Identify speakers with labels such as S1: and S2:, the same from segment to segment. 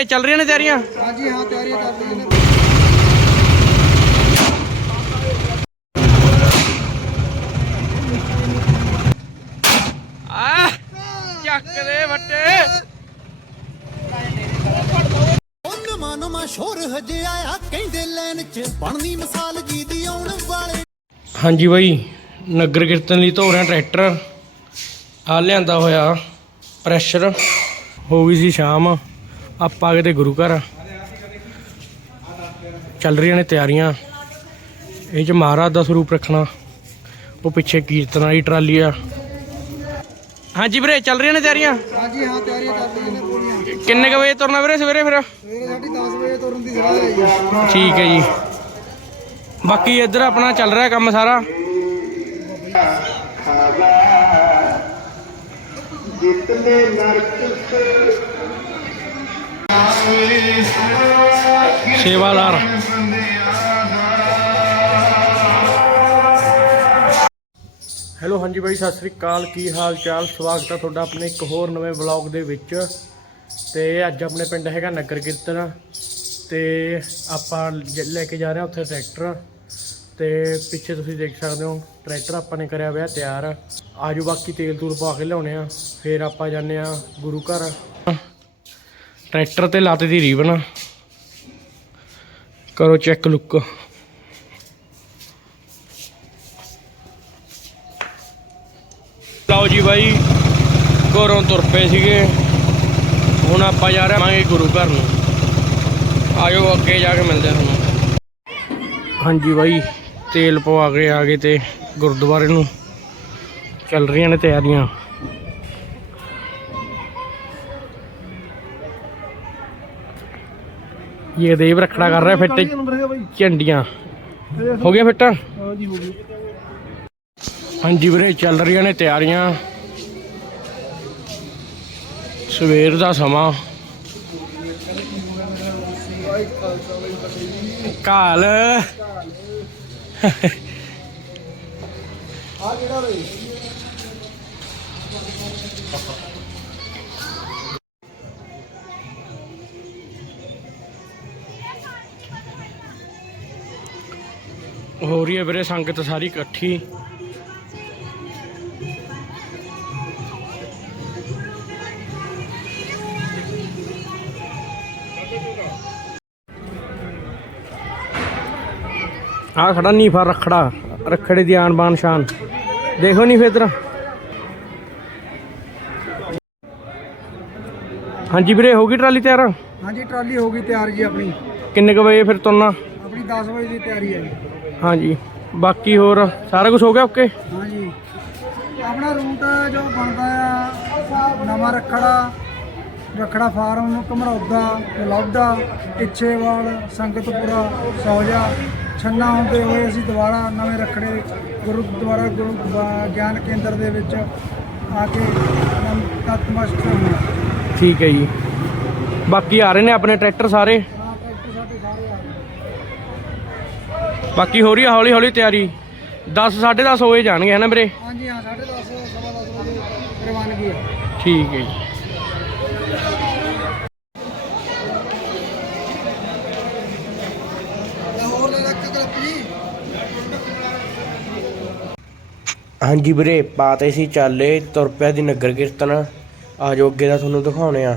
S1: ਵੀਰੇ ਚੱਲ ਰਹੀਆਂ ਨੇ ਤਿਆਰੀਆਂ?
S2: ਹਾਂਜੀ ਹਾਂ ਤਿਆਰੀਆਂ ਕਰ ਲਈਆਂ ਨੇ।
S1: ਆ ਚੱਕ ਦੇ ਵੱਟੇ।
S3: ਉਹ ਨਵਾਂ ਨਵਾਂ ਸ਼ੋਰ ਹਜੇ ਆਇਆ ਕਹਿੰਦੇ ਲੈਣ ਚ ਬਣਨੀ ਮਿਸਾਲ ਜੀ ਦੀ ਆਉਣ ਵਾਲੇ।
S1: ਹਾਂਜੀ ਬਾਈ ਨਗਰ ਕੀਰਤਨ ਲਈ ਧੋ ਰਿਹਾ ਟਰੈਕਟਰ। ਆ ਲਿਆਂਦਾ ਹੋਇਆ ਪ੍ਰੈਸ਼ਰ ਹੋ ਗਈ ਸੀ ਸ਼ਾਮ। ਆਪਾਂ ਕਿਤੇ ਗੁਰੂ ਘਰ। ਚੱਲ ਰਹੀਆਂ ਨੇ ਤਿਆਰੀਆਂ। ਇਹ ਚ ਮਹਾਰਾਜ ਦਾ ਸਰੂਪ ਰੱਖਣਾ। ਉਹ ਪਿੱਛੇ ਕੀਰਤਨ ਵਾਲੀ ਟਰਾਲੀ ਆ। ਹਾਂਜੀ ਵੀਰੇ ਚੱਲ ਰਹੀਆਂ ਨੇ ਤਿਆਰੀਆਂ?
S2: ਹਾਂਜੀ ਹਾਂ ਤਿਆਰੀਆਂ ਕਰ ਲਈਆਂ ਨੇ ਪੂਰੀਆਂ।
S1: ਕਿੰਨੇ ਕੁ ਵਜੇ ਤੁਰਨਾ ਵੀਰੇ ਸਵੇਰੇ ਫਿਰ?
S2: ਸਵੇਰੇ ਸਾਡੀ 10 ਵਜੇ ਤੁਰਨ ਦੀ ਸਲਾਹ ਹੈ ਜੀ।
S1: ਠੀਕ ਹੈ ਜੀ। ਬਾਕੀ ਇੱਧਰ ਆਪਣਾ ਚੱਲ ਰਿਹਾ ਕੰਮ ਸਾਰਾ। ਸੇਵਾਦਾਰ। ਹੈਲੋ, ਹਾਂਜੀ ਬਾਈ, ਸਤਿ ਸ੍ਰੀ ਅਕਾਲ। ਕੀ ਹਾਲ ਚਾਲ? ਸਵਾਗਤ ਹੈ ਤੁਹਾਡਾ ਆਪਣੇ ਇੱਕ ਹੋਰ ਨਵੇਂ ਵਲੌਗ ਦੇ ਵਿੱਚ। ਤੇ ਅੱਜ ਆਪਣੇ ਪਿੰਡ ਹੈਗਾ ਨਗਰ ਕੀਰਤਨ। ਤੇ ਆਪਾਂ ਲੈ ਕੇ ਜਾ ਰਹੇ ਹਾਂ ਉੱਥੇ ਟਰੈਕਟਰ। ਤੇ ਪਿੱਛੇ ਤੁਸੀਂ ਦੇਖ ਸਕਦੇ ਹੋ, ਟਰੈਕਟਰ ਆਪਾਂ ਨੇ ਕਰਿਆ ਹੋਇਆ ਤਿਆਰ। ਆਜੋ ਬਾਕੀ ਤੇਲ ਤੂਲ ਪਾ ਕੇ ਲਿਆਉਣੇ ਆ। ਫਿਰ ਆਪਾਂ ਜਾਂਦੇ ਆ ਗੁਰੂ ਘਰ। ਟਰੈਕਟਰ ਤੇ ਲਾਤੇ ਦੀ ਰੀਬਨ। ਕਰੋ ਚੈੱਕ ਲੁੱਕ ਲਓ ਜੀ ਬਾਈ, ਘਰੋਂ ਤੁਰ ਪਏ ਸੀਗੇ। ਹੁਣ ਆਪਾਂ ਜਾ ਰਹੇ ਹਾਂ ਗੁਰੂ ਘਰ ਨੂੰ। ਆਇਓ ਅੱਗੇ ਜਾ ਕੇ ਮਿਲਦੇ ਹਾਂ ਤੁਹਾਨੂੰ। ਹਾਂਜੀ ਬਾਈ, ਤੇਲ ਪਵਾ ਕੇ ਆ ਗਏ ਤੇ ਗੁਰਦੁਆਰੇ ਨੂੰ। ਚੱਲ ਰਹੀਆਂ ਨੇ ਤਿਆਰੀਆਂ। ਇਹ ਦੇਵ ਰਖੜਾ ਕਰ ਰਿਹਾ ਫਿੱਟ ਝੰਡੀਆਂ। ਹੋ ਗਿਆ ਫਿੱਟ?
S2: ਹਾਂਜੀ ਹੋ ਗਈ
S1: ਹਾਂਜੀ ਵੀਰੇ ਚੱਲ ਰਹੀਆਂ ਨੇ ਤਿਆਰੀਆਂ। ਸਵੇਰ ਦਾ ਸਮਾਂ। ਕਾਲ।
S2: ਆ ਕਿਹੜਾ ਰੇ
S1: ਹੋ ਰਹੀ ਹੈ ਵੀਰੇ ਸੰਗਤ ਸਾਰੀ ਇਕੱਠੀ। ਆ ਖੜਾ ਨੀਫਾ ਰਖੜਾ ਰਖੜੇ ਦੀ ਆਨ ਬਾਨ ਸ਼ਾਨ। ਦੇਖੋ ਨਹੀਂ ਫੇਰ ਹਾਂਜੀ ਵੀਰੇ ਹੋ ਗਈ ਟਰਾਲੀ ਤਿਆਰ?
S2: ਹਾਂਜੀ ਟਰਾਲੀ ਹੋ ਗਈ ਤਿਆਰ ਜੀ ਆਪਣੀ।
S1: ਕਿੰਨੇ ਕੁ ਵਜੇ ਫਿਰ ਤੁਰਨਾ?
S2: ਆਪਣੀ 10 ਵਜੇ ਦੀ ਤਿਆਰੀ ਹੈ ਜੀ।
S1: ਹਾਂਜੀ। ਬਾਕੀ ਹੋਰ ਸਾਰਾ ਕੁਝ ਹੋ ਗਿਆ ਓਕੇ
S2: ਹਾਂਜੀ। ਆਪਣਾ ਰੂਟ ਜੋ ਬਣਦਾ ਆ ਨਵਾਂ ਰਖੜਾ ਰਖੜਾ ਫਾਰਮ ਘਮਰੌਦਾ ਲੌਦਾ ਇੱਛੇਵਾਲ ਸੰਗਤਪੁਰਾ ਸੌਜਾ ਛੰਨਾ ਹੁੰਦੇ ਹੋਏ ਅਸੀਂ ਦੁਬਾਰਾ ਨਵੇਂ ਰਖੜੇ ਗੁਰਦੁਆਰਾ ਗੁਰੂ ਗ- ਗਿਆਨ ਕੇਂਦਰ ਦੇ ਵਿੱਚ ਆ ਕੇ ਨਮ- ਤਤਮਸਤ ਹੋਏ
S1: ਠੀਕ ਹੈ ਜੀ। ਬਾਕੀ ਆ ਰਹੇ ਨੇ ਆਪਣੇ ਟਰੈਕਟਰ ਸਾਰੇ
S2: ਹਾਂ ਟਰੈਕਟਰ ਸਾਡੇ ਸਾਰੇ ਆ ਗਏ
S1: ਬਾਕੀ ਹੋ ਰਹੀ ਹੈ ਹੌਲੀ ਹੌਲੀ ਤਿਆਰੀ। 10 10:30 ਹੋਏ ਜਾਣਗੇ ਹਨਾ ਵੀਰੇ?
S2: ਹਾਂਜੀ ਹਾਂ 10:30 ਸਵਾ 10 ਵਜੇ ਰਵਾਨਗੀ ਹੈ
S1: ਠੀਕ ਹੈ ਜੀ। ਹਾਂਜੀ ਵੀਰੇ ਪਾਤੇ ਸੀ ਚਾਲੇ ਤੁਰ ਪਿਆ ਦੀ ਨਗਰ ਕੀਰਤਨ। ਆਜੋ ਅੱਗੇ ਦਾ ਤੁਹਾਨੂੰ ਦਿਖਾਉਣੇ ਆ
S4: ਆ।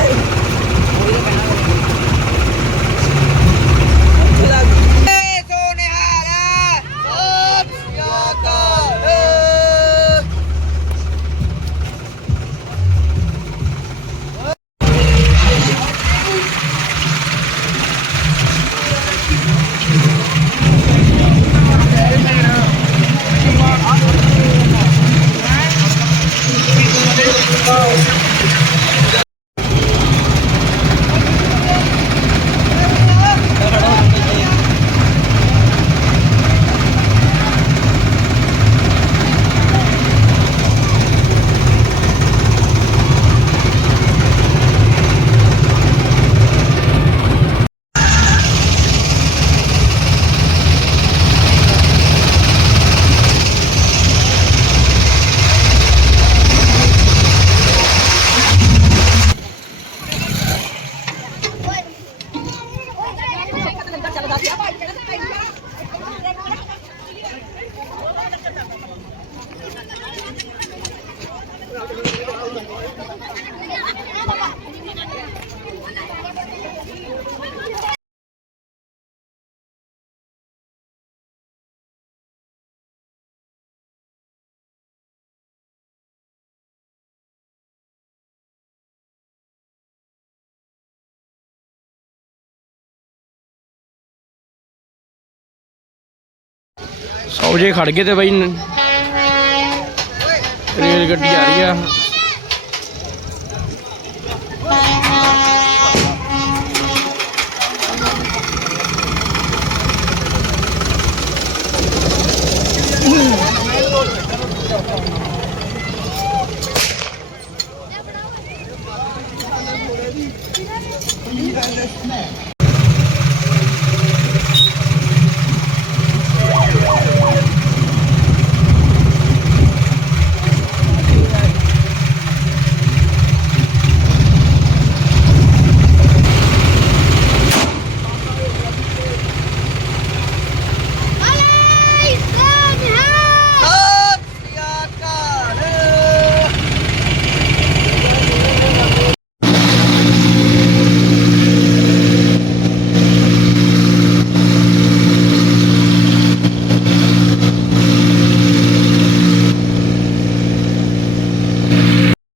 S1: ਸੌਜੇ ਖੜ ਗਏ ਤੇ ਬਈ ਰੇਲ ਗੱਡੀ ਆ ਰਹੀ ਆ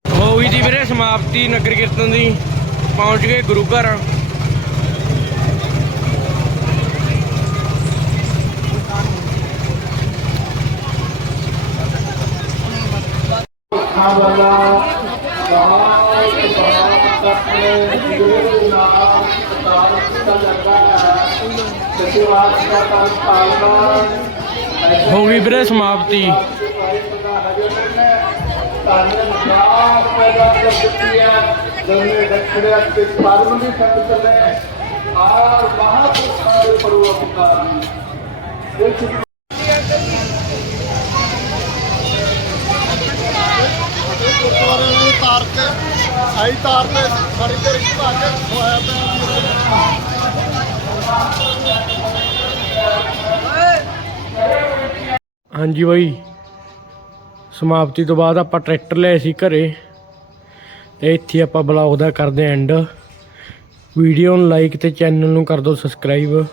S1: ਹੋ ਗਈ ਜੀ ਵੀਰੇ ਸਮਾਪਤੀ ਨਗਰ ਕੀਰਤਨ ਦੀ ਪਹੁੰਚ ਗਏ ਗੁਰੂ ਘਰ। ਹੋ ਗਈ ਵੀਰੇ ਸਮਾਪਤੀ।
S5: ਪਰਮਨੀ ਸੰਗਤ ਨੇ ਆਰ ਮਹਾਪੁਰਖਾਂ ਦੇ ਪਰਉਪਕਾਰ ਇਸ ਤਾਰ ਤੇ ਆਈ ਤਾਰ ਤੇ ਸਾਡੀ ਤੇ ਰਿਸ਼ਤਾ ਕੇ ਹੋਇਆ ਪਿਆ
S1: ਹਾਂਜੀ ਬਾਈ। ਸਮਾਪਤੀ ਤੋਂ ਬਾਅਦ ਆਪਾਂ ਟਰੈਕਟਰ ਲਏ ਸੀ ਘਰੇ ਤੇ ਇੱਥੇ ਆਪਾਂ ਬਲੌਗ ਦਾ ਕਰਦੇ ਐਂਡ ਵੀਡੀਓ ਨੂੰ ਲਾਈਕ ਤੇ ਚੈਨਲ ਨੂੰ ਕਰ ਦਿਓ ਸਬਸਕ੍ਰਾਈਬ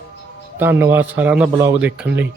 S1: ਧੰਨਵਾਦ ਸਾਰਿਆਂ ਦਾ ਬਲੌਗ ਦੇਖਣ ਲਈ।